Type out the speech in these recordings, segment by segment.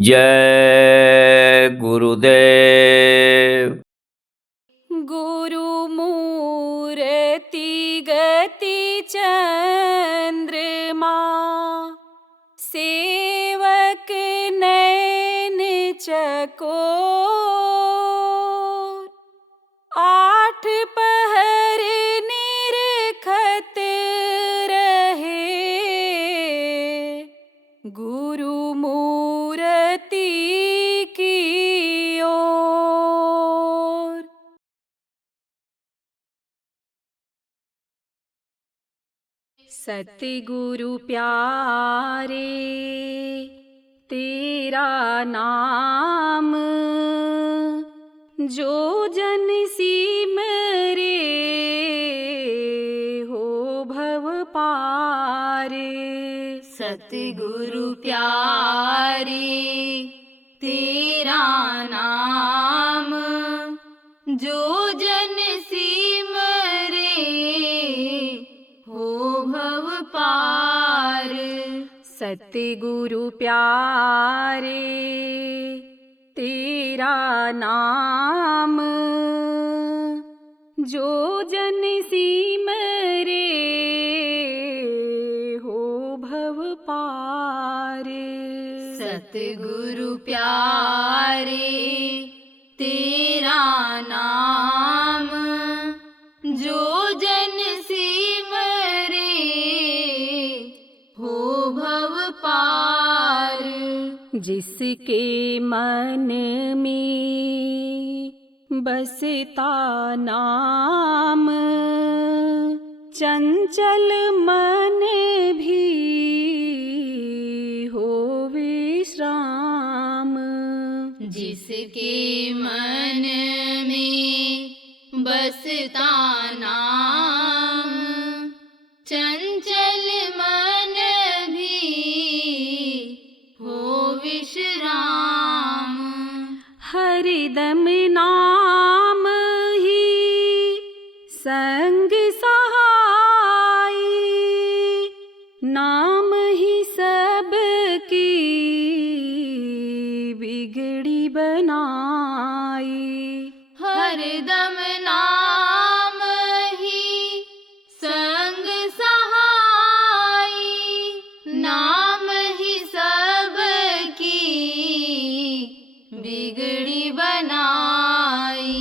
जय गुरुदेव। गुरु मूर्ति गति चंद्रमा, सेवक नैन चकोर, आठ पहर निरखत रहे, गुरु मूर्ति की ओर। सतगुरु प्यारे तेरा नाम, जो जन सिमरे हो भव पारे। सतगुरु प्यारे तेरा नाम, जो जन सिमरे हो भव पार। सतगुरु प्यारे तेरा नाम, जो जन सिमरे हो भव पार। सतगुरु प्यारे तेरा नाम, जो जन सिमरे हो भव पार। जिसके मन में बसता नाम, चंचल मन भी हो विश्राम। जिसके मन में बसता नाम, चंचल मन भी हो विश्राम। हरिदम नाम ही संग सहाय, नाम ही सबकी बिगड़ी बनाई। हरदम नाम ही संग सहाय, नाम ही सबकी बिगड़ी बनाई।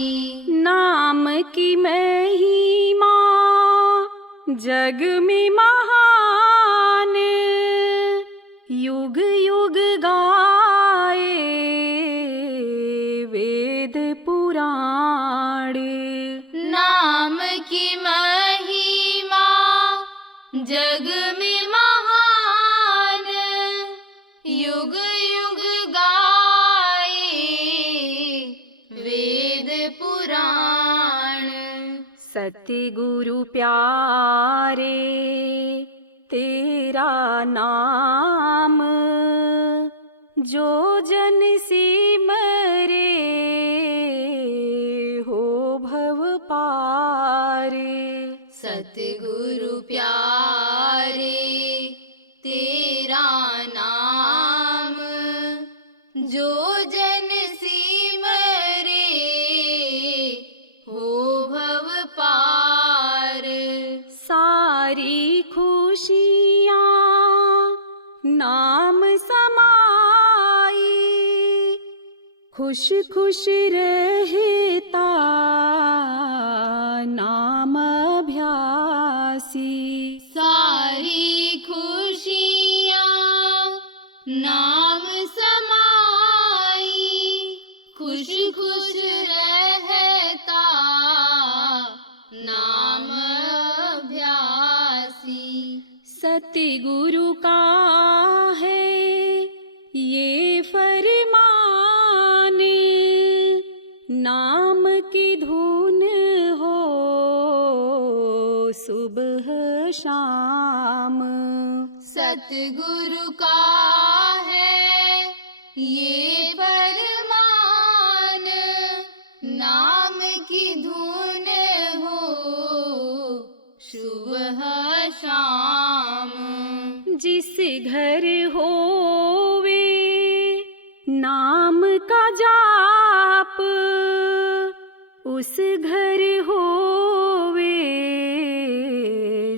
नाम की महिमा जग में महान, युग युग गाए वेद पुराण। नाम की महिमा जग में महान, युग युग गाए वेद पुराण। सतगुरु प्यारे तेरा नाम, जो जन सिमरे हो भव पार। सतगुरु प्यारे तेरा नाम, जो जन सिमरे हो भव पार। सारी खुशियाँ नाम समाई, खुश खुश रहता नाम अभ्यासी। सारी खुशियाँ नाम समाई, खुश खुश रहता नाम अभ्यासी। सतगुरु का है ये फरमान, नाम की धुन हो सुबह शाम। सतगुरु का है ये फरमान, नाम की धुन हो सुबह शाम। जिस घर होवे नाम का जाप, उस घर होवे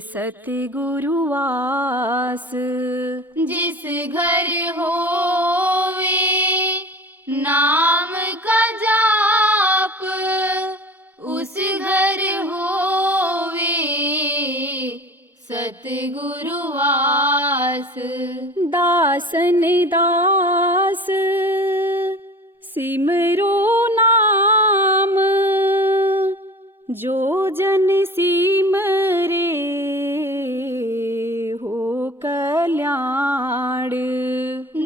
सतगुरु वास। जिस घर होवे नाम का जाप, उस घर होवे सतगुरु वास। दासन दास सिमरो नाम, जो जन सिमरे हो कल्याण।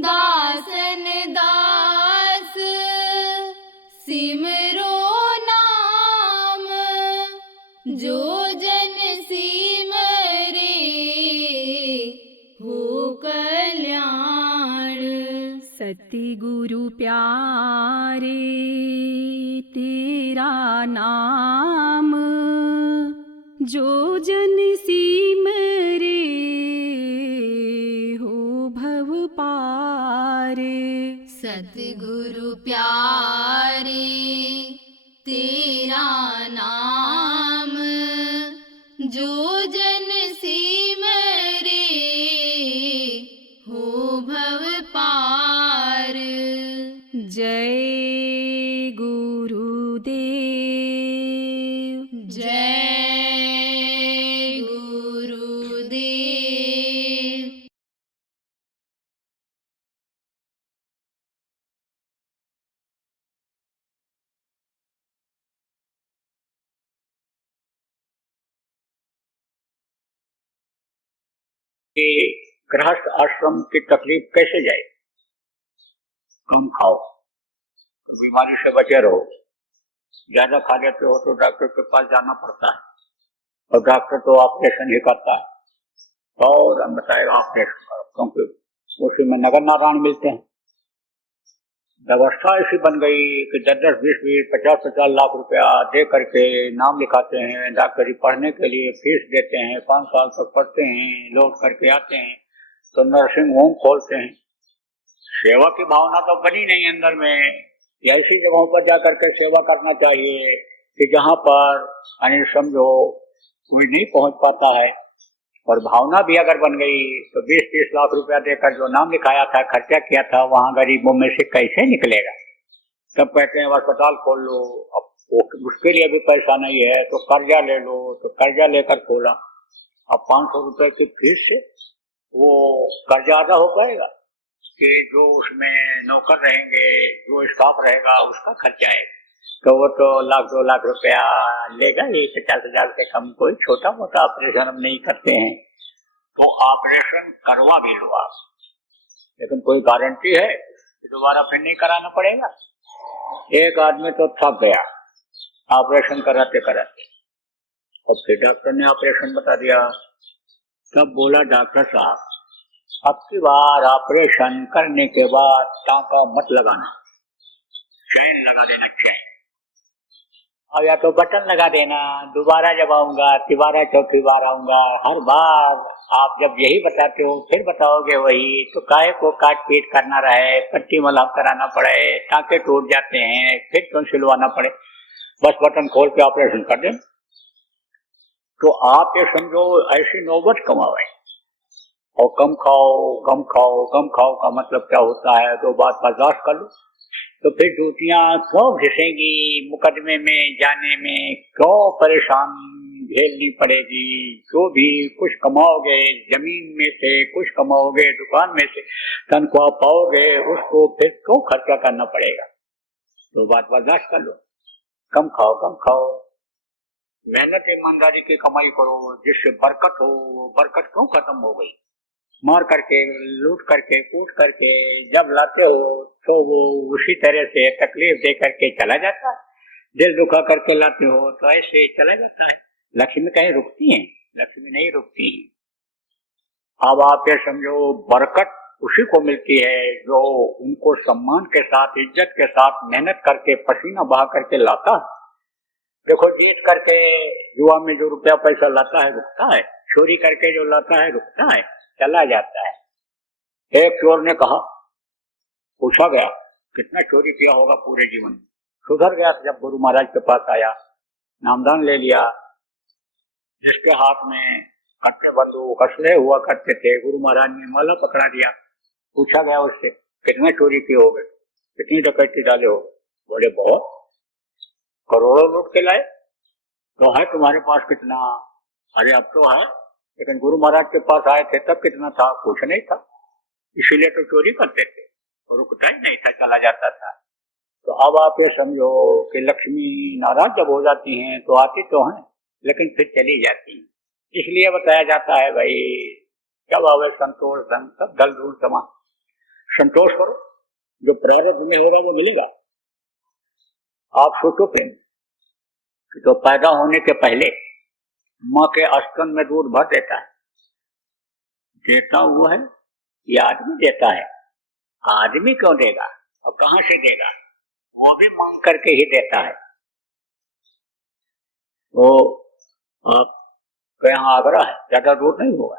दासन दास सिमरो नाम, जो जन सिमरे हो कल्याण। सतगुरु प्यारे तेरा नाम, जो जन सिमरे हो भव पार। सतगुरु प्यारे तेरा नाम, जो जन सिमरे हो भव पार। जय गुरुदेव। जय गुरुदेव। कि गृहस्थ आश्रम की तकलीफ कैसे जाए। कम खाओ तो बीमारी से बचे रहो, ज्यादा खा लेते हो तो डॉक्टर के पास जाना पड़ता है, और डॉक्टर तो ऑपरेशन ही करता है, और हम बताएगा ऑपरेशन करो, क्योंकि उसी में नगर नारायण मिलते हैं। व्यवस्था ऐसी बन गई कि 10-10, 20-20, 50-50 लाख रुपया दे करके नाम लिखाते हैं, डॉक्टरी पढ़ने के लिए फीस देते हैं, 5 साल तक पढ़ते हैं, लौट करके आते हैं तो नर्सिंग होम खोलते हैं। सेवा की भावना तो बनी नहीं अंदर में। ऐसी जगहों पर जाकर के सेवा करना चाहिए कि जहाँ पर यानी समझो कोई नहीं पहुंच पाता है, और भावना भी अगर बन गई तो 20-30 लाख रुपया देकर जो नाम लिखाया था, खर्चा किया था, वहाँ गरीबों में से कैसे निकलेगा। तब कहते हैं अस्पताल खोल लो, अब उसके लिए भी पैसा नहीं है तो कर्जा ले लो, तो कर्जा लेकर खोला। अब 500 रुपए की फीस से वो कर्जा आधा हो पाएगा कि जो उसमें नौकर रहेंगे, जो स्टाफ रहेगा, उसका खर्चा है, तो वो तो 1-2 लाख रुपया लेगा ही। 50,000 से कम कोई छोटा मोटा ऑपरेशन हम नहीं करते हैं, तो ऑपरेशन करवा भी लो आप, लेकिन कोई गारंटी है कि दोबारा फिर नहीं कराना पड़ेगा। एक आदमी तो थक गया ऑपरेशन कराते कराते, और फिर डॉक्टर ने ऑपरेशन बता दिया। तब बोला डॉक्टर साहब, अब की बार ऑपरेशन करने के बाद टाँका मत लगाना, चैन लगा देना, चैन, और या तो बटन लगा देना, दोबारा जब आऊंगा तिबारा चौथी बार आऊंगा। हर बार आप जब यही बताते हो फिर बताओगे वही, तो काहे को काट पीट करना रहे, पट्टी मलहम कराना पड़े, टाँके टूट जाते हैं, फिर क्यों सिलवाना पड़े, बस बटन खोल के ऑपरेशन कर दें। तो आप ये समझो ऐसी नौबत कमावे, और कम खाओ कम खाओ कम खाओ का मतलब क्या होता है, तो बात बर्दाश्त कर लो, तो फिर ड्यूटियां क्यों घिसेंगी, मुकदमे में जाने में क्यों परेशानी झेलनी पड़ेगी। जो भी कुछ कमाओगे जमीन में से, कुछ कमाओगे दुकान में से, तनख्वाह पाओगे, उसको फिर क्यों खर्चा करना पड़ेगा। तो बात बर्दाश्त कर लो, कम खाओ कम खाओ, मेहनत ईमानदारी की कमाई करो, जिससे बरकत हो। वो बरकत क्यों खत्म हो गई, मार करके लूट करके कूट करके जब लाते हो तो वो उसी तरह से तकलीफ दे करके चला जाता है। दिल दुखा करके लाते हो तो ऐसे ही चला जाता है। लक्ष्मी कहीं रुकती है, लक्ष्मी नहीं रुकती है। अब आप ये समझो बरकत उसी को मिलती है जो उनको सम्मान के साथ, इज्जत के साथ, मेहनत करके, पसीना बहा करके लाता है। देखो, जीत करके जुआ में जो रुपया पैसा लाता है रुकता है, चोरी करके जो लाता है रुकता है, चला जाता है। एक चोर ने कहा, पूछा गया कितना चोरी किया होगा पूरे जीवन में। सुधर गया जब गुरु महाराज के पास आया, नामदान ले लिया। जिसके हाथ में कट्टे बंदूक असले हुआ करते थे, गुरु महाराज ने माला पकड़ा दिया। पूछा गया उससे, कितने चोरी किए होगे, कितनी डकैती डाले हो? बोले बहुत, करोड़ों लूट के लाए। तो है तुम्हारे पास कितना? अरे अब तो है, लेकिन गुरु महाराज के पास आए थे तब कितना था? कुछ नहीं था, इसीलिए तो चोरी करते थे और रुकता ही नहीं था, चला जाता था। तो अब आप ये समझो कि लक्ष्मी नाराज जब हो जाती हैं तो आती तो हैं, लेकिन फिर चली जाती हैं। इसलिए बताया जाता है भाई, जब आवे संतोष धन सब दल दूर समा। संतोष करो, जो प्रारब्ध में होगा वो मिलेगा। आप सोचो प्रेम कि तो पैदा होने के पहले माँ के स्तन में दूध भर देता है, देता हुआ है या आदमी देता है? आदमी क्यों देगा और कहां से देगा? वो भी मांग करके ही देता है। तो आपके यहाँ आगरा है, ज्यादा दूर नहीं होगा,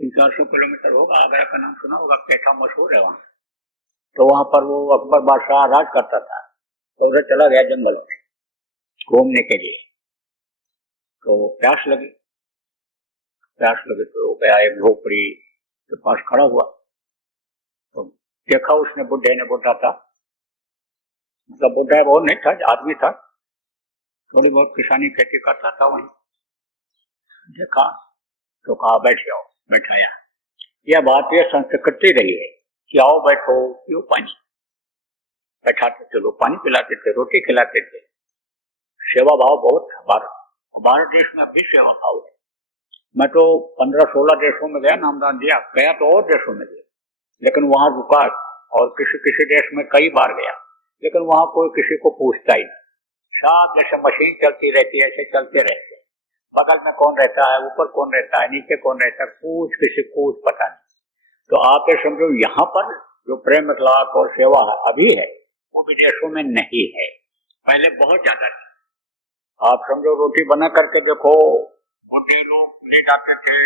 300 किलोमीटर होगा। आगरा का नाम सुना होगा, कैसा मशहूर है वहां। तो वहां पर वो अकबर बादशाह राज करता था, तो उधर चला गया जंगल में घूमने के लिए। तो प्यास लगी तो गया एक झोपड़ी के पास खड़ा हुआ। तो देखा उसने, बुढ़े ने, बुढ़ा था, मतलब बुढ़ा बहुत नहीं था, आदमी था, थोड़ी बहुत किसानी खेती करता था वहीं। देखा तो कहा बैठ जाओ, बैठाया। यह भारतीय संस्कृति रही है कि आओ बैठो, पियो पानी। बैठाते थे लोग, पानी पिलाते थे, रोटी खिलाते थे। सेवा भाव बहुत था भारत देश में, अभी सेवा भाव है। मैं तो 15-16 देशों में गया, नामदान दिया, गया तो और देशों में गया, लेकिन वहां रुका और किसी देश में कई बार गया, लेकिन वहां कोई किसी को पूछता ही नहीं। सब जैसे मशीन चलती रहती है ऐसे चलते रहते हैं। बगल में कौन रहता है, ऊपर कौन रहता है, नीचे कौन रहता है, कुछ किसी को पता नहीं। तो आप ये समझो, यहाँ पर जो प्रेम इखलाक और सेवा है अभी है, वो विदेशों में नहीं है, पहले बहुत ज्यादा थी। आप समझो, रोटी बना करके देखो, बुढ़े लोग ले जाते थे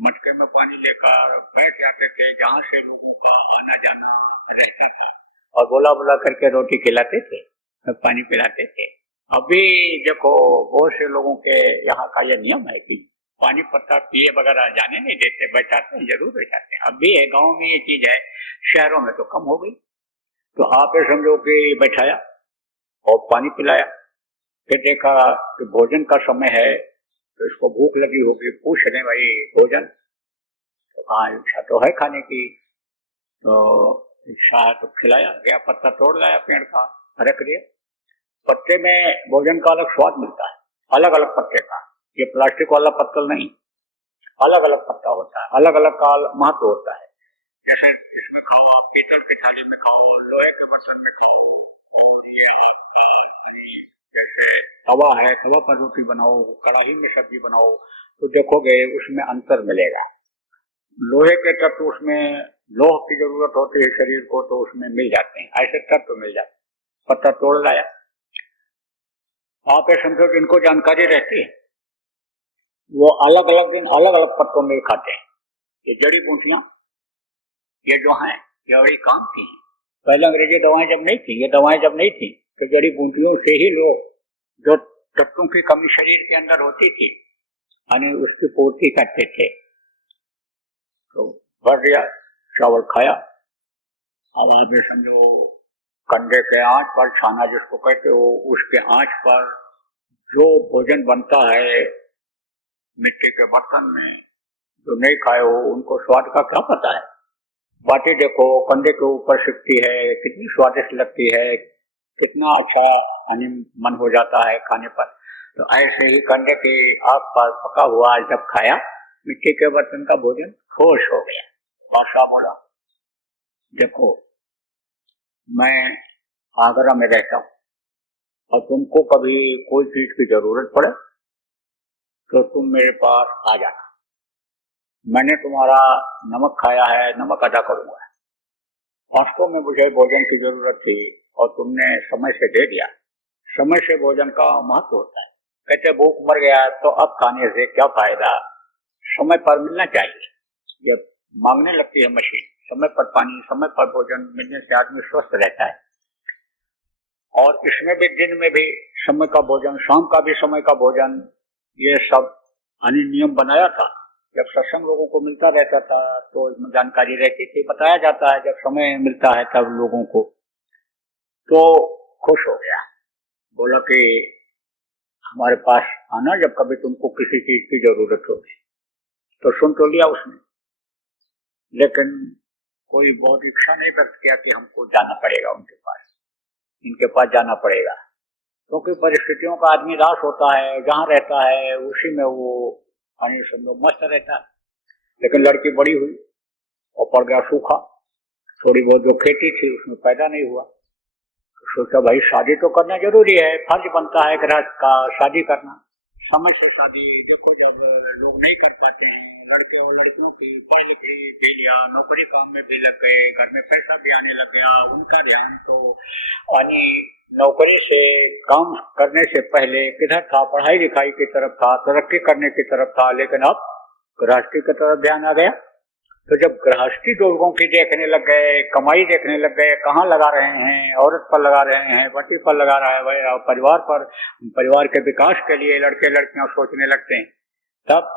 मटके में पानी लेकर, बैठ जाते थे जहाँ से लोगों का आना जाना रहता था, और बोला बोला करके रोटी खिलाते थे, पानी पिलाते थे। अभी देखो, बहुत से लोगों के यहाँ का ये नियम है कि पानी पत्ता पिए वगैरह जाने नहीं देते, बैठाते हैं, जरूर बैठाते हैं। अब भी है, गाँव में ये चीज है, शहरों में तो कम हो गई। तो आप ये समझो कि बैठाया और पानी पिलाया, फिर देखा कि भोजन का समय है, तो इसको भूख लगी होगी, पूछ रहे भाई भोजन? तो कहा इच्छा तो है खाने की। तो इच्छा है तो खिलाया, गया पत्ता तोड़ लाया पेड़ का, रख दिया। पत्ते में भोजन का अलग स्वाद मिलता है, अलग अलग पत्ते का, ये प्लास्टिक वाला पत्तल नहीं, अलग अलग पत्ता होता है, अलग अलग का महत्व होता है। जैसे इसमें खाओ आप, पीतल की थाली में खाओ, लोहे के बर्तन में खाओ, और ये आपका जैसे तवा है, तवा पर रोटी बनाओ, कढ़ाई में सब्जी बनाओ, तो देखोगे उसमें अंतर मिलेगा। लोहे के तत्व उसमें लोह की जरूरत होती है शरीर को, तो उसमें मिल जाते हैं, ऐसे तत्व मिल जाते हैं। पत्ता तोड़ लाया। आप ये समझो जिनको जानकारी रहती है वो अलग अलग दिन अलग अलग पत्तों में खाते हैं। ये जड़ी बूटियां ये जो हैं ये बड़ी काम की हैं। पहले अंग्रेजी दवाएं जब नहीं थी, ये दवाएं जब नहीं थी, तो जड़ी बूटियों से ही लोग जो तत्वों की कमी शरीर के अंदर होती थी यानी उसकी पूर्ति करते थे। तो भर दिया, चावल खाया। अब आप ये समझो कंडे के आंच पर छाना जिसको कहते हो, उसके आंच पर जो भोजन बनता है मिट्टी के बर्तन में, जो नहीं खाए हो उनको स्वाद का क्या पता है। बाटी देखो कंडे के ऊपर सिकती है, कितनी स्वादिष्ट लगती है, कितना अच्छा यानी मन हो जाता है खाने पर। तो ऐसे ही कंडे की आग पर पका हुआ जब खाया मिट्टी के बर्तन का भोजन, खुश हो गया। बादशाह बोला देखो मैं आगरा में रहता हूँ और तुमको कभी कोई चीज की जरूरत पड़े तो तुम मेरे पास आ जाना। मैंने तुम्हारा नमक खाया है, नमक अदा करूंगा। वास्तव में मुझे भोजन की जरूरत थी और तुमने समय से दे दिया, समय से भोजन का महत्व होता है। कहते भूख मर गया तो अब खाने से क्या फायदा, समय पर मिलना चाहिए। जब मांगने लगती है मशीन, समय पर पानी, समय पर भोजन मिलने से आदमी स्वस्थ रहता है। और इसमें भी दिन में भी समय का भोजन, शाम का भी समय का भोजन, ये सब नियम बनाया था। जब सत्संग लोगों को मिलता रहता था तो इसमें जानकारी रहती थी, बताया जाता है। जब समय मिलता है तब लोगों को तो खुश हो गया, बोला कि हमारे पास आना जब कभी तुमको किसी चीज की जरूरत होगी। तो सुन तो लिया उसने, लेकिन कोई बहुत इच्छा नहीं व्यक्त किया कि हमको जाना पड़ेगा उनके पास, इनके पास जाना पड़ेगा। क्योंकि परिस्थितियों का आदमी दास होता है, जहाँ रहता है उसी में वो मस्त रहता है। लेकिन लड़की बड़ी हुई और पड़ गया सूखा, थोड़ी बहुत जो खेती थी उसमें पैदा नहीं हुआ। तो सोचा भाई शादी तो करना जरूरी है, फर्ज बनता है गृहस्थ का शादी करना। समय से शादी, देखो जब लोग नहीं कर पाते हैं, लड़के और लड़कियों की पढ़ लिख लिया, नौकरी काम में भी लग गए, घर में पैसा भी आने लग गया, उनका ध्यान तो यानी नौकरी से काम करने से पहले किधर था, पढ़ाई लिखाई की तरफ था, तरक्की करने की तरफ था। लेकिन अब गृहस्थी की तरफ ध्यान आ गया। तो जब गृहस्थी लोगों की देखने लग गए, कमाई देखने लग गए, कहाँ लगा रहे हैं, औरत पर लगा रहे हैं, पति पर लगा रहा है भाई, और परिवार पर, परिवार के विकास के लिए लड़के लड़कियां सोचने लगते हैं। तब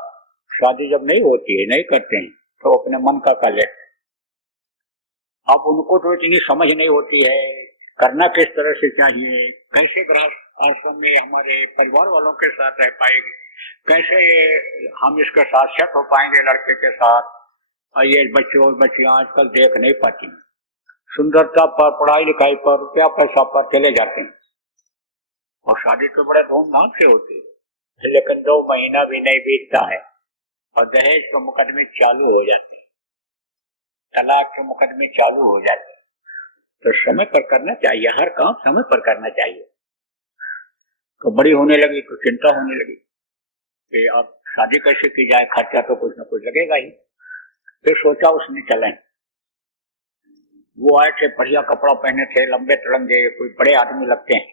शादी जब नहीं होती है, नहीं करते हैं, तो अपने मन का कर लेते हैं। अब उनको तो इतनी समझ नहीं होती है करना किस तरह से चाहिए, कैसे गृहस्थ आश्रम में हमारे परिवार वालों के साथ रह पाएंगे, कैसे हम इसके साथ सेट हो पाएंगे लड़के के साथ। और ये बच्चे और बच्चियां आजकल देख नहीं पाती, सुंदरता पर, पढ़ाई लिखाई पर, रुपया पैसा पर चले जाते हैं। और शादी तो बड़े धूमधाम से होती है, लेकिन 2 महीना भी नहीं बीतता है और दहेज के मुकदमे चालू हो जाते हैं, तलाक के मुकदमे चालू हो जाते हैं। तो समय पर करना चाहिए, हर काम समय पर करना चाहिए। तो बड़ी होने लगी तो चिंता होने लगी कि अब शादी कैसे की जाए, खर्चा तो कुछ न कुछ लगेगा ही। फिर सोचा उसने चलें। वो आए थे, बढ़िया कपड़ा पहने थे, लंबे तिरंगे, कोई बड़े आदमी लगते हैं।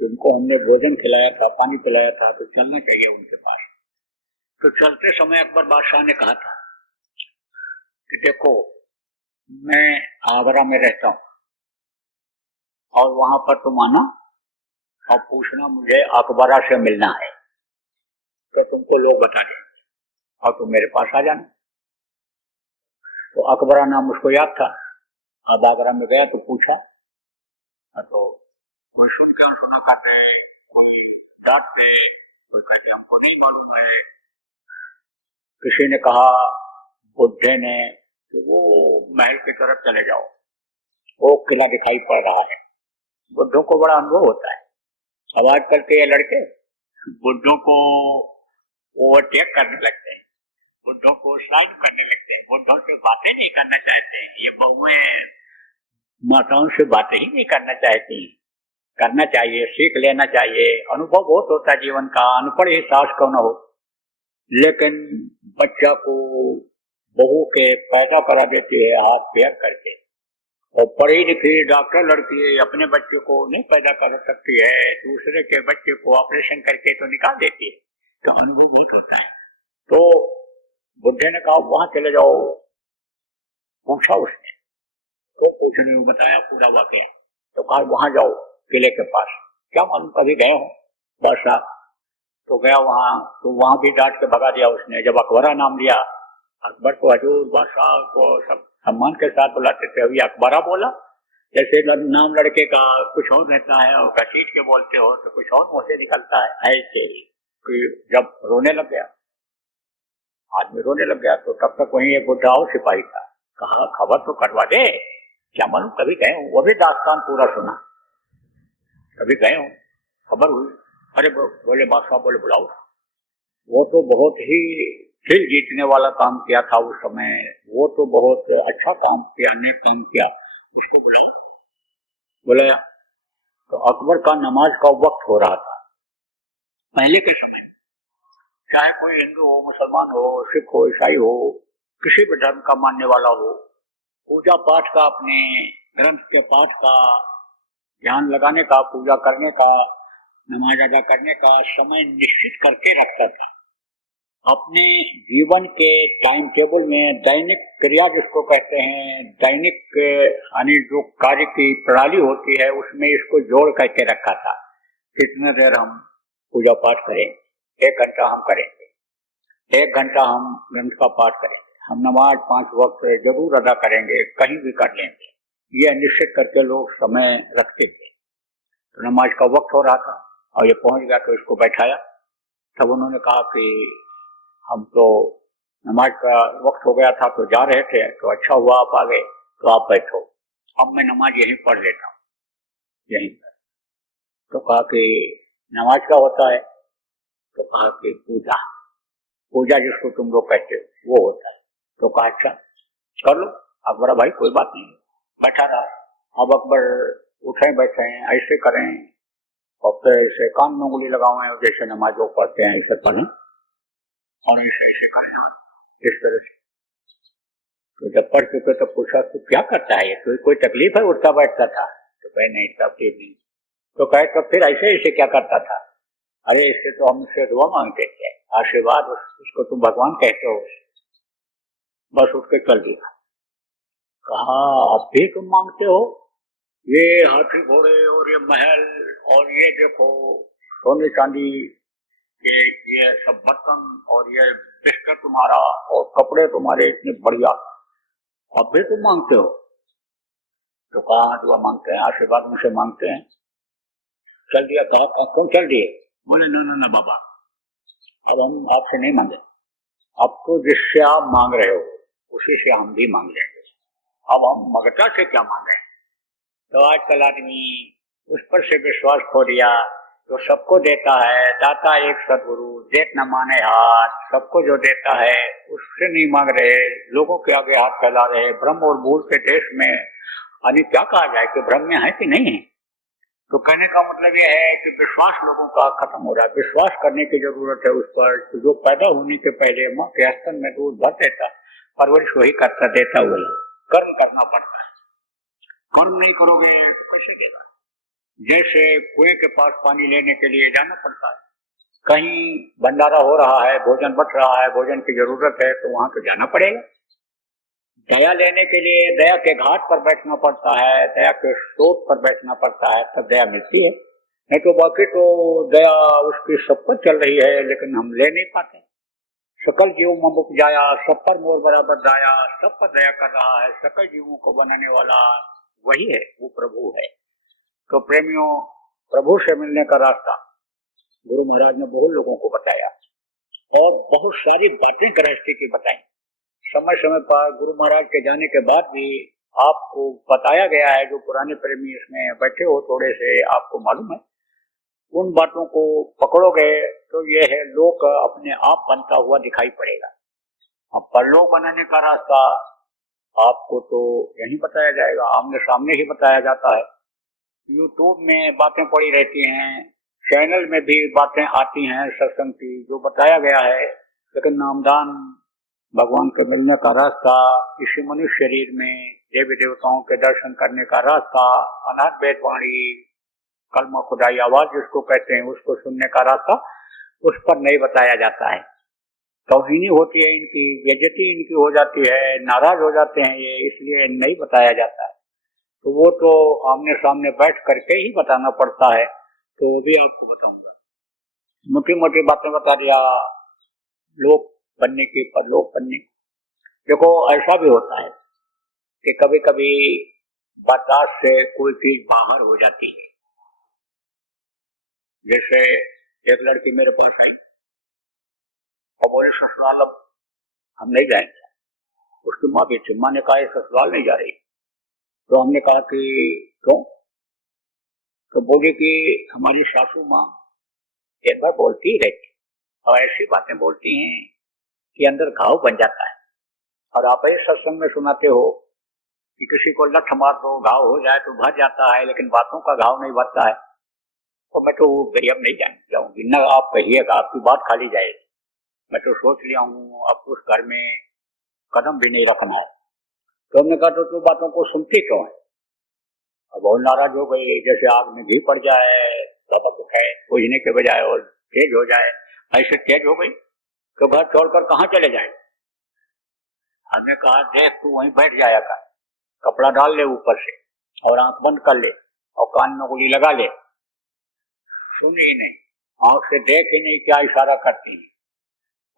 उनको हमने भोजन खिलाया था, पानी पिलाया था, तो चलना चाहिए उनके पास। तो चलते समय अकबर बादशाह ने कहा था कि देखो मैं आगरा में रहता हूँ और वहां पर तुम आना और पूछना मुझे अकबरा से मिलना है, तो तुमको लोग बता दें और तुम मेरे पास आ जाना। तो अकबरा नाम उसको याद था। अब आगरा में गया तो पूछा, तो कोई सुन के सुना कहते, कोई डांटते, कोई कहते हमको नहीं मालूम है। किसी ने कहा, बुढ़े ने, कि वो महल की तरफ चले जाओ, वो किला दिखाई पड़ रहा है। बुढ़ों को बड़ा अनुभव होता है। अब आजकल के ये लड़के बुढ़ों को ओवरटेक करने लगते हैं, बुढ़ों को स्लाइड करने लगते हैं, बुढ़ों से बातें नहीं करना चाहते हैं। ये बहुएं माताओं से बातें ही नहीं करना चाहती। करना चाहिए, सीख लेना चाहिए। अनुभव बहुत होता है जीवन का, अनपढ़ ही सास क्यों न हो। लेकिन बच्चा को बहू के पैदा करा देती है हाथ पैर करके, और पढ़ी लिखी डॉक्टर लड़की अपने बच्चे को नहीं पैदा कर सकती है, दूसरे के बच्चे को ऑपरेशन करके तो निकाल देती है। तो अनुभव बहुत होता है। तो बुढ़े ने कहा वहां चले जाओ। पूछा उसने, तो पूछने में बताया पूरा वाकया। तो कहा वहां जाओ किले के पास। क्या मालूम कभी गए हो बादशाह? तो गया वहां, तो वहां भी डांट के भगा दिया उसने। जब अकबरा नाम लिया, अकबर को हजूर बादशाह को सब सम्मान के साथ बुलाते थे, अभी अकबरा बोला। जैसे नाम लड़के का कुछ और रहता है और घसीट के बोलते हो तो कुछ और मुंह से निकलता है। ऐसे जब रोने लग गया, आदमी रोने लग गया, तो तब तक वहीं एक बुढ़ा और सिपाही था। कहा खबर तो करवा दे, क्या मालूम कभी गए हो। वो भी दास्तान पूरा सुना, कभी गए हो, खबर हुई। अरे बोले बादशाह, बोले बुलाओ। वो तो बहुत ही दिल जीतने वाला काम किया था उस समय, वो तो बहुत अच्छा काम किया, नेक काम किया, उसको बुलाओ। बुलाया तो अकबर का नमाज का वक्त हो रहा था। पहले के समय चाहे कोई हिंदू हो, मुसलमान हो, सिख हो, ईसाई हो, किसी भी धर्म का मानने वाला हो, पूजा पाठ का, अपने ग्रंथ के पाठ का ध्यान लगाने का, पूजा करने का, नमाज अदा करने का समय निश्चित करके रखता था। अपने जीवन के टाइम टेबल में दैनिक क्रिया जिसको कहते हैं, दैनिक यानी जो कार्य की प्रणाली होती है उसमें इसको जोड़ करके रखा था। कितने देर हम पूजा पाठ करेंगे, 1 घंटा हम करेंगे, 1 घंटा हम ग्रंथ का पाठ करेंगे, हम नमाज 5 वक्त जरूर अदा करेंगे, कहीं भी कर लेंगे, ये निश्चित करके लोग समय रखते थे। तो नमाज का वक्त हो रहा था और ये पहुंच गया तो इसको बैठाया। तब उन्होंने कहा कि हम तो नमाज का वक्त हो गया था तो जा रहे थे, तो अच्छा हुआ आप आ गए, तो आप बैठो, अब मैं नमाज यहीं पढ़ लेता हूँ, यहीं पर। तो कहा कि नमाज क्या होता है? तो कहा कि पूजा, पूजा जिसको तुम लोग कहते हो वो होता है। तो कहा अच्छा कर लो। अकबर भाई कोई बात नहीं, बैठा रहा। अब अकबर उठे बैठे हैं, ऐसे करें और फिर ऐसे कान में उंगली लगाए, जैसे नमाज लोग पढ़ते हैं ऐसे पढ़ें और ऐसे ऐसे करें, इस तरह से। तो जब पढ़ चुके तो पूछा तू क्या करता है, तो कोई तकलीफ है? उठता बैठता था? तो कहे नहीं तकलीफ नहीं। तो कहे तो फिर ऐसे ऐसे क्या करता था? अरे इससे तो हम उससे दुआ मांगते थे, आशीर्वाद, उसको तुम भगवान कहते हो। बस उठ के चल दिया। कहा अब भी तुम मांगते हो? ये हाथी घोड़े और ये महल और ये देखो सोने चांदी के ये सब बर्तन और ये बिस्तर तुम्हारा और कपड़े तुम्हारे इतने बढ़िया, अब भी तुम मांगते हो? तो कहा दुआ मांगते हैं, आशीर्वाद मुझसे मांगते हैं। चल दिया। कहा क्यों चल दिए? बोले ना बाबा, अब हम आपसे नहीं मांगे, अब तो जिससे आप मांग रहे हो उसी से हम भी मांग लेंगे, अब हम मगता से क्या मांगे। तो आजकल आदमी उस पर से विश्वास खो दिया, तो सबको देता है, दाता एक सदगुरु, देख न माने हाथ, सबको जो देता है उससे नहीं मांग रहे, लोगों के आगे हाथ फैला रहे। भ्रम और भूल के देश में यानी क्या कहा जाए कि भ्रम में है कि नहीं है। तो कहने का मतलब यह है कि विश्वास लोगों का खत्म हो रहा है। विश्वास करने की जरूरत है उस पर जो पैदा होने के पहले माँ के स्तन में दूध भर देता, परवरिश वही करता, देता वही। कर्म करना पड़ता है, कर्म नहीं करोगे तो कैसे देगा? जैसे कुएं के पास पानी लेने के लिए जाना पड़ता है, कहीं भंडारा हो रहा है, भोजन बट रहा है, भोजन की जरूरत है, तो वहां तो जाना पड़ेगा। दया लेने के लिए दया के घाट पर बैठना पड़ता है, दया के स्रोत पर बैठना पड़ता है, तब दया मिलती है। नहीं तो बाकी तो दया उसकी सब पर चल रही है, लेकिन हम ले नहीं पाते। सकल जीव में उपजाया, सब पर मोर बराबर दाया, सब पर दया कर रहा है, सकल जीवों को बनाने वाला वही है, वो प्रभु है। तो प्रेमियों, प्रभु से मिलने का रास्ता गुरु महाराज ने बहुत लोगों को बताया और बहुत सारी बातें गृहस्थी की बताई। समय समय पर गुरु महाराज के जाने के बाद भी आपको बताया गया है, जो पुराने प्रेमी इसमें बैठे हो थोड़े से, आपको मालूम है, उन बातों को पकड़ोगे तो ये है लोक अपने आप बनता हुआ दिखाई पड़ेगा। अब परलोक बनाने का रास्ता आपको तो यही बताया जाएगा, आमने सामने ही बताया जाता है। यूट्यूब में बातें पड़ी रहती हैं, चैनल में भी बातें आती हैं सत्संग की, जो बताया गया है। लेकिन नामदान, भगवान के मिलने का रास्ता, इसी मनुष्य शरीर में देवी देवताओं के दर्शन करने का रास्ता, अनाथ वेदवाणी, कलमा खुदाई आवाज जिसको कहते हैं, उसको सुनने का रास्ता, उस पर नहीं बताया जाता है। तौहीनी होती है इनकी, बेइज्जती इनकी हो जाती है, नाराज हो जाते हैं ये, इसलिए नहीं बताया जाता है। तो वो तो आमने सामने बैठ करके ही बताना पड़ता है। तो वो भी आपको बताऊंगा, मोटी मोटी बातें बता दिया, लोक बनने की, परलोक बनने की। देखो ऐसा भी होता है कि कभी कभी बर्दाश्त से कोई चीज बाहर हो जाती है। जैसे एक लड़की मेरे पास आई और बोले ससुराल अब हम नहीं जाएंगे। उसकी माँ भी थी, माँ ने कहा ससुराल नहीं जा रही। तो हमने कहा कि क्यों? तो बोली कि हमारी सासू माँ एक बार बोलती ही रहती और ऐसी बातें बोलती हैं कि अंदर घाव बन जाता है। और आप ही सत्संग में सुनाते हो कि किसी को लठ मार दो, घाव हो जाए तो भर जाता है, लेकिन बातों का घाव नहीं भरता है। तो मैं तो गई, अब नहीं जाऊंगी, न आप कहिएगा, आपकी बात खाली जाएगी। मैं तो सोच लिया हूँ अब उस घर में कदम भी नहीं रखना है। तो हमने कहा तो तू बातों को सुनती क्यों है? अब बहुत नाराज हो गई, जैसे आग में घी पड़ जाए, लपक उठे, बुझने के बजाय और तेज हो जाए, ऐसे तेज हो गई तो घर छोड़कर कहाँ चले जाए। हमने कहा देख तू वहीं बैठ जाया कर, कपड़ा डाल ले ऊपर से और आंख बंद कर ले और कान में गोली लगा ले। सुन ही नहीं, आंख से देख ही नहीं क्या इशारा करती है,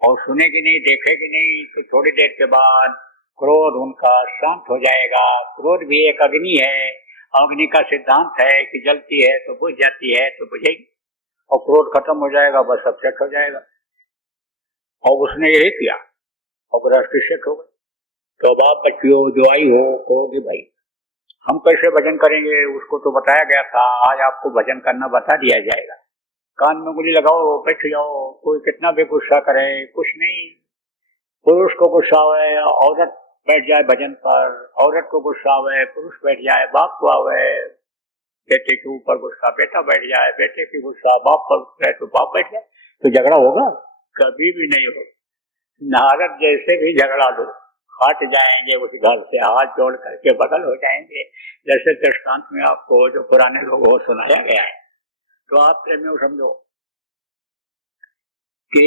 और सुनेगी नहीं, देखेगी नहीं, तो थोड़ी देर के बाद क्रोध उनका शांत हो जाएगा। क्रोध भी एक अग्नि है, अग्नि का सिद्धांत है कि जलती है तो बुझ जाती है तो बुझेगी, और क्रोध खत्म हो जाएगा, बस सब सेट हो जाएगा। और उसने यही किया और गृहस्थी सेट हो गई। तो अब आप बच्चियों जो आई हो कहोगे भाई हम कैसे भजन करेंगे, उसको तो बताया गया था, आज आपको भजन करना बता दिया जाएगा। कान में गोली लगाओ, बैठ जाओ, कोई कितना भी गुस्सा करे कुछ नहीं। पुरुष को गुस्सा आवे औरत बैठ जाए भजन पर, औरत को गुस्सा आवे पुरुष बैठ जाए, बाप को आवे बेटे के ऊपर गुस्सा बेटा बैठ जाए, बेटे की गुस्सा बाप पर तो बाप बैठ जाए, तो झगड़ा होगा? कभी भी नहीं हो। नारद जैसे भी झगड़ा लो, हट जाएंगे उस घर से, हाथ जोड़ करके बगल हो जाएंगे, जैसे दृष्टांत में आपको जो पुराने लोग हो सुनाया गया है। तो आप प्रेम में समझो कि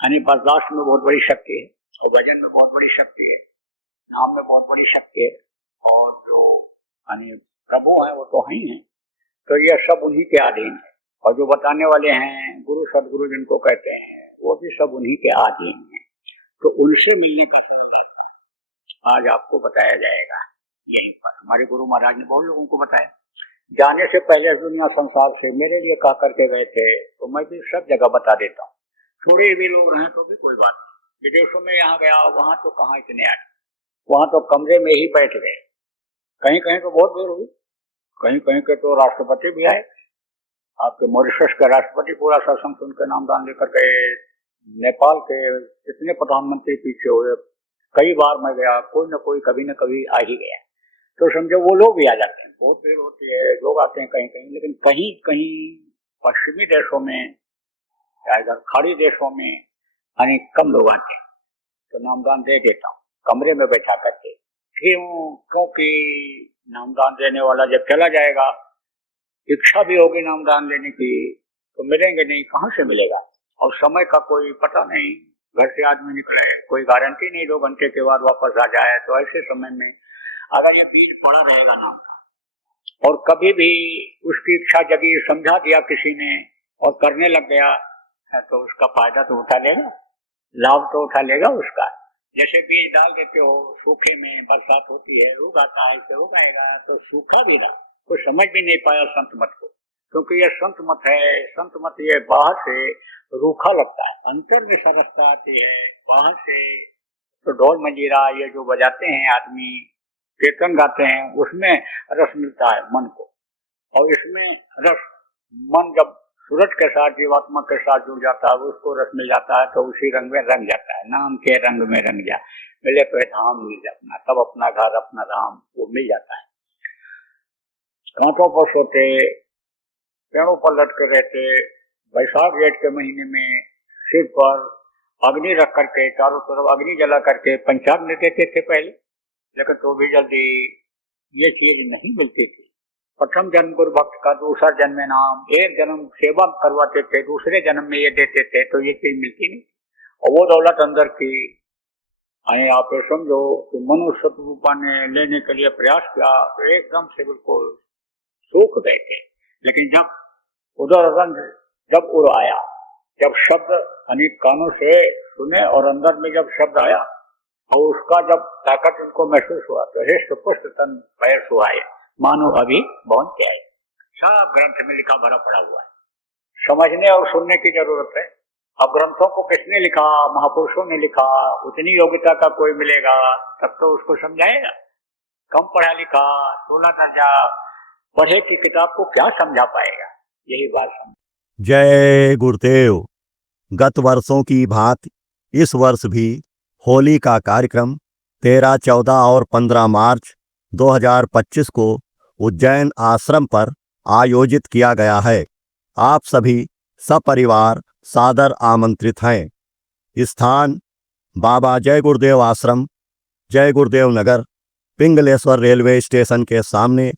यानी बर्दाश्त में बहुत बड़ी शक्ति है, और भजन में बहुत बड़ी शक्ति है, नाम में बहुत बड़ी शक्ति है, और जो यानी प्रभु हैं वो तो ही हैं। तो ये सब उन्हीं के अधीन है, और जो बताने वाले हैं गुरु सदगुरु जिनको कहते हैं वो भी सब उन्हीं के अधीन है। तो उनसे मिलने का आज आपको बताया जाएगा यहीं पर। हमारे गुरु महाराज ने बहुत लोगों को बताया, जाने से पहले दुनिया संसार से मेरे लिए कहा करके गए थे, तो मैं भी सब जगह बता देता हूँ। थोड़े भी लोग रहें तो भी कोई बात नहीं। विदेशों में यहाँ गया, वहां तो कहाँ इतने आए, वहां तो कमरे में ही बैठ गए, कहीं कहीं तो बहुत देर हुई, कहीं कहीं के तो राष्ट्रपति भी आए। आपके मॉरिशस के राष्ट्रपति पूरा सत्संग सुन के नामदान लेकर गए, नेपाल के इतने प्रधानमंत्री पीछे हुए, कई बार मैं गया, कोई न कोई कभी न कभी आ ही गया। तो समझो वो लोग भी आ जाते हैं, बहुत भीड़ होती है, लोग आते हैं कहीं कहीं, लेकिन कहीं कहीं पश्चिमी देशों में या इधर खाड़ी देशों में यानी कम लोग आते हैं। तो नामदान दे देता हूँ कमरे में बैठा करके। क्यों? क्योंकि नामदान देने वाला जब चला जाएगा, इच्छा भी होगी नामदान लेने की तो मिलेंगे नहीं, कहाँ से मिलेगा? और समय का कोई पता नहीं, घर से आदमी निकले कोई गारंटी नहीं 2 घंटे के बाद वापस आ जाए। तो ऐसे समय में अगर ये बीज पड़ा रहेगा नाम का, और कभी भी उसकी इच्छा जगी, समझा दिया किसी ने और करने लग गया, तो उसका फायदा तो उठा लेगा, लाभ तो उठा लेगा उसका। जैसे बीज डाल देते हो सूखे में, बरसात होती है, उग आता है, इसे उगाएगा, तो सूखा भी रहा, कोई समझ भी नहीं पाया संत मत को, क्योंकि ये संत मत है। संत मत ये बाहर से रूखा लगता है, अंतर में सरसता आती है। बाहर से तो ढोल मंजीरा ये जो बजाते हैं आदमी, कीर्तन गाते हैं, उसमें रस मिलता है मन को, और इसमें रस मन जब सूरज के साथ जीवात्मा के साथ जुड़ जाता है, उसको रस मिल जाता है, तो उसी रंग में रंग जाता है। नाम के रंग में रंग जा, मिले तो धाम मिल जाता, तब अपना घर अपना धाम वो मिल जाता है। कांटों पर सोते, पेड़ों पर लटके रहते, बैसाख जेठ के महीने में सिर पर अग्नि रख करके, चारों तरफ अग्नि जला करके पंचाग्नि देते थे पहले, लेकिन तो भी जल्दी ये चीज नहीं मिलती थी। प्रथम जन्म गुरु भक्त का, दूसरा जन्म में नाम, एक जन्म सेवा करवाते थे, दूसरे जन्म में ये देते थे, तो ये चीज मिलती नहीं। और वो दौलत अंदर की आई, आप ये समझो कि मनुष्य रूपा ने लेने के लिए प्रयास किया तो एकदम से बिल्कुल सूख गए थे। लेकिन जब उधर जब उड़ आया, जब शब्द अनेक कानों से सुने और अंदर में जब शब्द आया और उसका जब ताकत उनको महसूस हुआ, तो हृष्ट पुष्ट तन पैर सुहाए, मानो अभी बहुत क्या है। सब ग्रंथ में लिखा भरा पड़ा हुआ है, समझने और सुनने की जरूरत है। अब ग्रंथों को किसने लिखा? महापुरुषों ने लिखा। उतनी योग्यता का कोई मिलेगा तब तो उसको समझाएगा। कम पढ़ा लिखा, 16 दर्जा पढ़े की किताब को क्या समझा पाएगा? यही बात समझ। जय गुरुदेव। गत वर्षों की भांति इस वर्ष भी होली का कार्यक्रम 13, 14 और 15 मार्च 2025 को उज्जैन आश्रम पर आयोजित किया गया है। आप सभी सपरिवार सादर आमंत्रित हैं। स्थान बाबा जय गुरुदेव आश्रम, जय गुरुदेव नगर, पिंगलेश्वर रेलवे स्टेशन के सामने,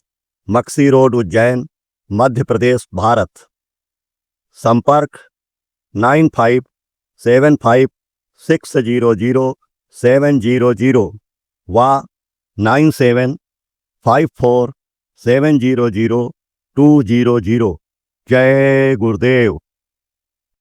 मक्सी रोड, उज्जैन, मध्य प्रदेश, भारत। संपर्क 9575600700 व 9754700200। जय गुरुदेव।